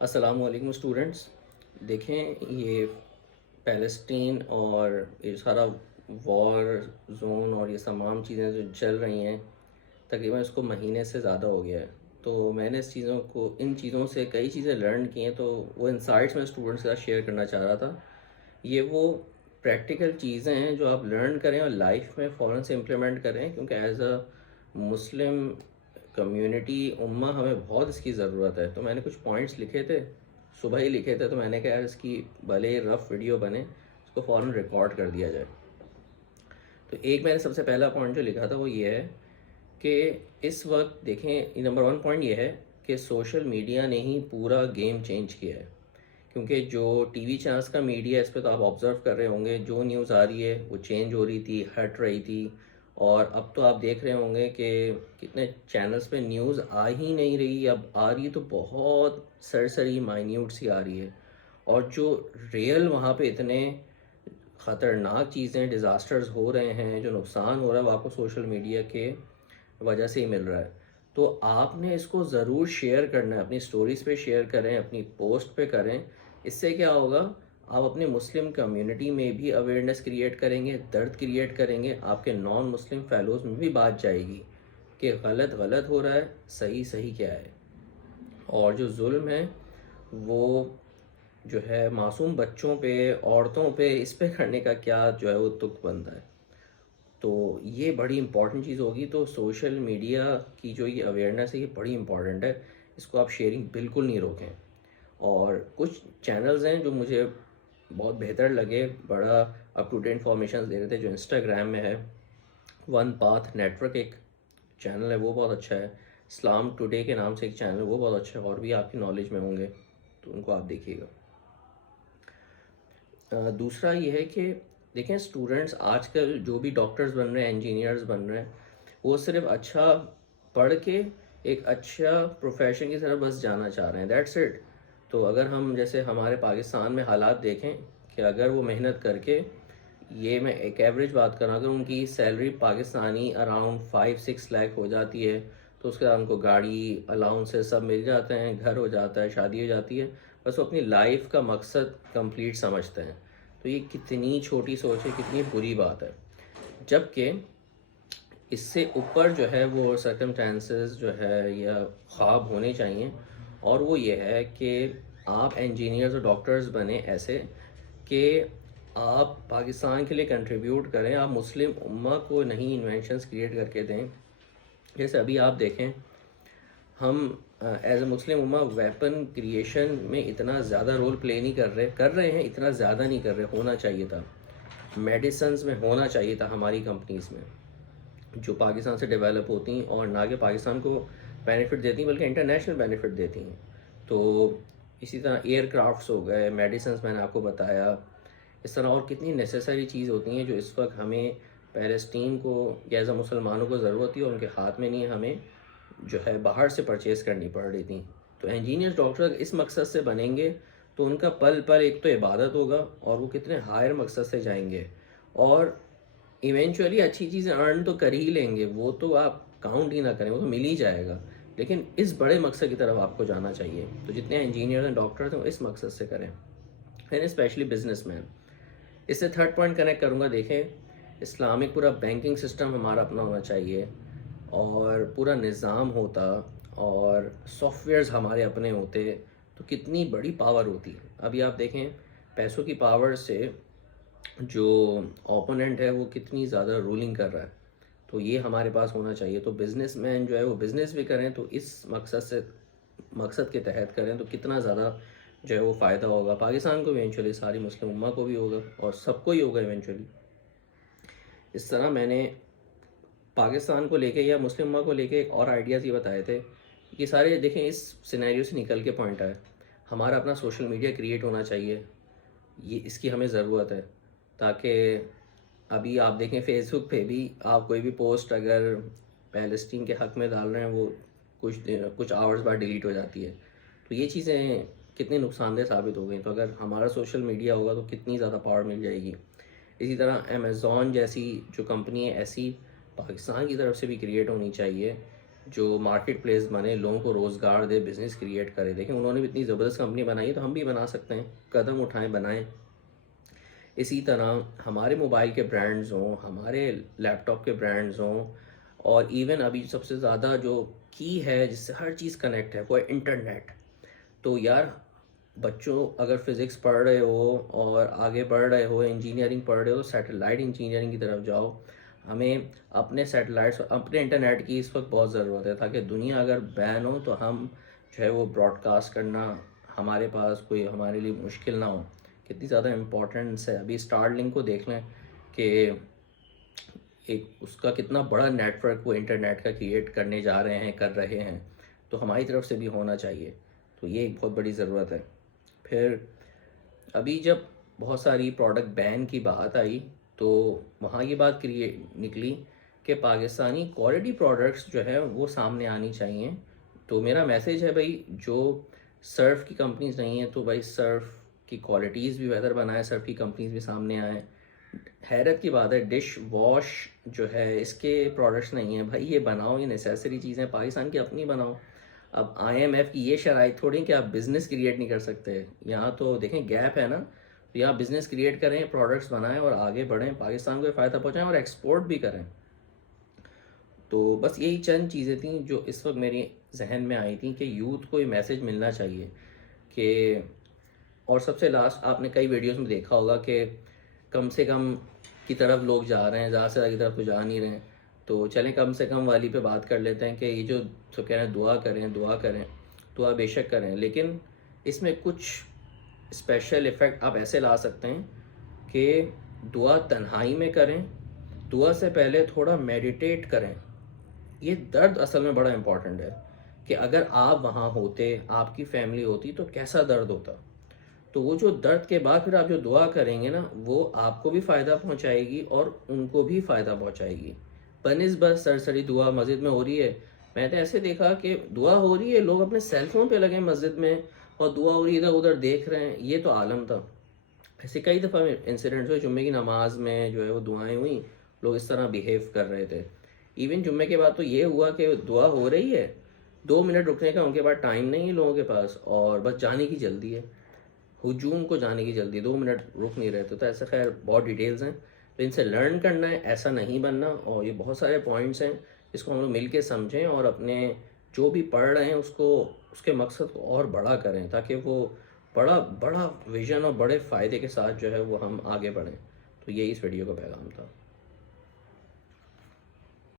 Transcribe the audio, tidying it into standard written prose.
السلام علیکم اسٹوڈنٹس. دیکھیں یہ پیلسٹین اور یہ سارا وار زون اور یہ تمام چیزیں جو چل رہی ہیں تقریباً اس کو مہینے سے زیادہ ہو گیا ہے. تو میں نے ان چیزوں سے کئی چیزیں لرن کی ہیں، تو وہ انسائٹس میں اسٹوڈنٹس کے ساتھ شیئر کرنا چاہ رہا تھا. یہ وہ پریکٹیکل چیزیں ہیں جو آپ لرن کریں اور لائف میں فوراً سے امپلیمنٹ کریں، کیونکہ ایز اے مسلم کمیونٹی امہ ہمیں بہت اس کی ضرورت ہے. تو میں نے کچھ پوائنٹس لکھے تھے، صبح ہی لکھے تھے، تو میں نے کہا یار اس کی بھلے رف ویڈیو بنے، اس کو فوراً ریکارڈ کر دیا جائے. تو ایک میں نے سب سے پہلا پوائنٹ جو لکھا تھا وہ یہ ہے کہ اس وقت دیکھیں، نمبر 1 پوائنٹ یہ ہے کہ سوشل میڈیا نے ہی پورا گیم چینج کیا ہے. کیونکہ جو ٹی وی چینلس کا میڈیا اس پہ تو آپ آبزرو کر رہے ہوں گے، جو نیوز آ رہی ہے وہ چینج ہو رہی تھی، ہٹ رہی تھی. اور اب تو آپ دیکھ رہے ہوں گے کہ کتنے چینلز پہ نیوز آ ہی نہیں رہی، اب آ رہی تو بہت سرسری مائنیوٹ سی آ رہی ہے. اور جو ریئل وہاں پہ اتنے خطرناک چیزیں، ڈیزاسٹرز ہو رہے ہیں، جو نقصان ہو رہا ہے، وہ آپ کو سوشل میڈیا کے وجہ سے ہی مل رہا ہے. تو آپ نے اس کو ضرور شیئر کرنا ہے، اپنی سٹوریز پہ شیئر کریں، اپنی پوسٹ پہ کریں. اس سے کیا ہوگا، آپ اپنے مسلم کمیونٹی میں بھی اویئرنیس کریٹ کریں گے، درد کریٹ کریں گے، آپ کے نان مسلم فیلوز میں بھی بات جائے گی کہ غلط غلط ہو رہا ہے، صحیح صحیح کیا ہے. اور جو ظلم ہے وہ جو ہے معصوم بچوں پہ، عورتوں پہ، اس پہ کرنے کا کیا جو ہے وہ تک بنتا ہے. تو یہ بڑی امپورٹنٹ چیز ہوگی. تو سوشل میڈیا کی جو یہ اویئرنیس ہے یہ بڑی امپورٹنٹ ہے، اس کو آپ شیئرنگ بالکل نہیں روکیں. اور کچھ چینلز ہیں جو مجھے بہت بہتر لگے، بڑا اپ ٹو ڈیٹ انفارمیشن دے رہے تھے، جو انسٹاگرام میں ہے. ون پاتھ نیٹورک ایک چینل ہے، وہ بہت اچھا ہے. اسلام ٹوڈے کے نام سے ایک چینل ہے، وہ بہت اچھا ہے، اور بھی آپ کی نالج میں ہوں گے تو ان کو آپ دیکھیے گا. دوسرا یہ ہے کہ دیکھیں اسٹوڈنٹس آج کل جو بھی ڈاکٹرز بن رہے ہیں، انجینئرز بن رہے ہیں، وہ صرف اچھا پڑھ کے ایک اچھا پروفیشن کی طرف بس جانا چاہ رہے ہیں، دیٹس اٹ. تو اگر ہم جیسے ہمارے پاکستان میں حالات دیکھیں کہ اگر وہ محنت کر کے، یہ میں ایک ایوریج بات کر رہا ہوں، اگر ان کی سیلری پاکستانی اراؤنڈ 5-6 لاکھ ہو جاتی ہے، تو اس کے بعد ان کو گاڑی الاؤنسز سب مل جاتے ہیں، گھر ہو جاتا ہے، شادی ہو جاتی ہے، بس وہ اپنی لائف کا مقصد کمپلیٹ سمجھتے ہیں. تو یہ کتنی چھوٹی سوچ ہے، کتنی بری بات ہے. جبکہ اس سے اوپر جو ہے وہ سرکمسٹانسز جو ہے یا خواب ہونے چاہیے، اور وہ یہ ہے کہ آپ انجینئرز اور ڈاکٹرز بنیں ایسے کہ آپ پاکستان کے لیے کنٹریبیوٹ کریں، آپ مسلم امہ کو نہیں انوینشنز کریٹ کر کے دیں. جیسے ابھی آپ دیکھیں، ہم ایز اے مسلم امہ ویپن کریشن میں اتنا زیادہ رول پلے نہیں کر رہے ہیں، اتنا زیادہ نہیں کر رہے، ہونا چاہیے تھا. میڈیسنز میں ہونا چاہیے تھا ہماری کمپنیز میں، جو پاکستان سے ڈیولپ ہوتی ہیں اور نہ کہ پاکستان کو بینیفٹ دیتی ہیں بلکہ انٹرنیشنل بینیفٹ دیتی ہیں. تو اسی طرح ایئر کرافٹس ہو گئے، میڈیسنز میں نے آپ کو بتایا، اس طرح اور کتنی نیسیسری چیز ہوتی ہیں جو اس وقت ہمیں پیلسٹین کو ایز اے مسلمانوں کو ضرورت تھی اور ان کے ہاتھ میں نہیں ہے، ہمیں جو ہے باہر سے پرچیز کرنی پڑ رہی تھی. تو انجینئرز ڈاکٹر اس مقصد سے بنیں گے تو ان کا پل پل ایک تو عبادت ہوگا، اور وہ کتنے ہائر مقصد سے جائیں گے، اور ایونچولی اچھی چیزیں ارن تو کر ہی لیں گے، وہ تو آپ کاؤنٹ ہی نہ کریں، وہ تو مل ہی جائے گا. لیکن اس بڑے مقصد کی طرف آپ کو جانا چاہیے. تو جتنے انجینئرز ہیں، ڈاکٹرز ہیں، وہ اس مقصد سے کریں، اینڈ اسپیشلی بزنس مین. اس سے تھرڈ پوائنٹ کنیکٹ کروں گا. دیکھیں اسلامک پورا بینکنگ سسٹم ہمارا اپنا ہونا چاہیے، اور پورا نظام ہوتا، اور سافٹ ویئرز ہمارے اپنے ہوتے، تو کتنی بڑی پاور ہوتی. ابھی آپ دیکھیں پیسوں کی پاور سے جو اوپوننٹ ہے وہ کتنی زیادہ رولنگ کر رہا ہے. تو یہ ہمارے پاس ہونا چاہیے. تو بزنس مین جو ہے وہ بزنس بھی کریں تو اس مقصد کے تحت کریں، تو کتنا زیادہ جو ہے وہ فائدہ ہوگا پاکستان کو بھی، ایونچولی ساری مسلم امہ کو بھی ہوگا، اور سب کو ہی ہوگا ایونچولی. اس طرح میں نے پاکستان کو لے کے یا مسلم امہ کو لے کے ایک اور آئیڈیاز یہ بتائے تھے. یہ سارے دیکھیں اس سینیریو سے نکل کے پوائنٹ آئے. ہمارا اپنا سوشل میڈیا کریٹ ہونا چاہیے، یہ اس کی ہمیں ضرورت ہے. تاکہ ابھی آپ دیکھیں فیس بک پہ بھی آپ کوئی بھی پوسٹ اگر پیلسٹین کے حق میں ڈال رہے ہیں، وہ کچھ آورز بعد ڈیلیٹ ہو جاتی ہے. تو یہ چیزیں کتنی نقصان دہ ثابت ہو گئی. تو اگر ہمارا سوشل میڈیا ہوگا تو کتنی زیادہ پاور مل جائے گی. اسی طرح امیزون جیسی جو کمپنی ہے، ایسی پاکستان کی طرف سے بھی کریٹ ہونی چاہیے جو مارکیٹ پلیس بنے، لوگوں کو روزگار دے، بزنس کریٹ کرے. دیکھیں انہوں نے بھی اتنی زبردست کمپنی بنائی ہے تو ہم بھی بنا سکتے ہیں. قدم اٹھائیں، بنائیں. اسی طرح ہمارے موبائل کے برانڈز ہوں، ہمارے لیپ ٹاپ کے برانڈز ہوں، اور ایون ابھی سب سے زیادہ جو کی ہے جس سے ہر چیز کنیکٹ ہے وہ ہے انٹرنیٹ. تو یار بچوں اگر فزکس پڑھ رہے ہو اور آگے بڑھ رہے ہو، انجینئرنگ پڑھ رہے ہو، سیٹلائٹ انجینئرنگ کی طرف جاؤ. ہمیں اپنے سیٹلائٹس، اپنے انٹرنیٹ کی اس وقت بہت ضرورت ہے، تاکہ دنیا اگر بین ہو تو ہم جو ہے وہ براڈ کاسٹ کرنا ہمارے پاس کوئی ہمارے لیے مشکل نہ ہو. کتنی زیادہ امپورٹنس ہے. ابھی اسٹار لنک کو دیکھ لیں کہ ایک اس کا کتنا بڑا نیٹ ورک وہ انٹرنیٹ کا کریٹ کرنے جا رہے ہیں، کر رہے ہیں. تو ہماری طرف سے بھی ہونا چاہیے. تو یہ ایک بہت بڑی ضرورت ہے. پھر ابھی جب بہت ساری پروڈکٹ بین کی بات آئی تو وہاں یہ بات نکلی کہ پاکستانی کوالٹی پروڈکٹس جو ہے وہ سامنے آنی چاہیے. تو میرا میسیج ہے بھائی، جو سرف کی کمپنیز نہیں ہیں تو بھائی سرف کی کوالٹیز بھی بہتر بنائیں، سرف کی کمپنیز بھی سامنے آئیں. حیرت کی بات ہے ڈش واش جو ہے اس کے پروڈکٹس نہیں ہیں. بھائی یہ بناؤ، یہ نیسیسری چیزیں پاکستان کی اپنی بناؤ. اب آئی ایم ایف کی یہ شرائط تھوڑی کہ آپ بزنس کریٹ نہیں کر سکتے. یہاں تو دیکھیں گیپ ہے نا. تو یہاں بزنس کریٹ کریں، پروڈکٹس بنائیں اور آگے بڑھیں، پاکستان کو فائدہ پہنچائیں اور ایکسپورٹ بھی کریں. تو بس یہی چند چیزیں تھیں جو اس وقت میری ذہن میں آئی تھیں کہ یوتھ کو یہ میسیج ملنا چاہیے کہ. اور سب سے لاسٹ، آپ نے کئی ویڈیوز میں دیکھا ہوگا کہ کم سے کم کی طرف لوگ جا رہے ہیں، زیادہ سے زیادہ کی طرف تو جا نہیں رہے ہیں. تو چلیں کم سے کم والی پہ بات کر لیتے ہیں کہ یہ جو سب کہہ رہے ہیں دعا کریں، دعا کریں. دعا بے شک کریں، لیکن اس میں کچھ اسپیشل ایفیکٹ آپ ایسے لا سکتے ہیں کہ دعا تنہائی میں کریں. دعا سے پہلے تھوڑا میڈیٹیٹ کریں. یہ درد اصل میں بڑا امپورٹنٹ ہے کہ اگر آپ وہاں ہوتے، آپ کی فیملی ہوتی تو کیسا درد ہوتا. تو وہ جو درد کے بعد پھر آپ جو دعا کریں گے نا، وہ آپ کو بھی فائدہ پہنچائے گی اور ان کو بھی فائدہ پہنچائے گی. بنسبت سرسری دعا مسجد میں ہو رہی ہے. میں نے ایسے دیکھا کہ دعا ہو رہی ہے، لوگ اپنے سیل فون پہ لگے مسجد میں اور دعا ہو رہی ہے، ادھر ادھر دیکھ رہے ہیں. یہ تو عالم تھا. ایسے کئی دفعہ انسیڈنٹس ہوئے، جمعے کی نماز میں جو ہے وہ دعائیں ہوئیں، لوگ اس طرح بیہیو کر رہے تھے. ایون جمعے کے بعد تو یہ ہوا کہ دعا ہو رہی ہے، 2 منٹ رکنے کا ان کے پاس ٹائم نہیں ہے لوگوں کے پاس، اور بس جانے کی جلدی ہے، ہجوم کو جانے کی جلدی. 2 منٹ رک نہیں رہتے. تو ایسے خیر بہت ڈیٹیلز ہیں، تو ان سے لرن کرنا ہے، ایسا نہیں بننا. اور یہ بہت سارے پوائنٹس ہیں جس کو ہم لوگ مل کے سمجھیں اور اپنے جو بھی پڑھ رہے ہیں اس کے مقصد کو اور بڑا کریں، تاکہ وہ بڑا بڑا ویژن اور بڑے فائدے کے ساتھ جو ہے وہ ہم آگے بڑھیں. تو یہی اس ویڈیو کا پیغام تھا.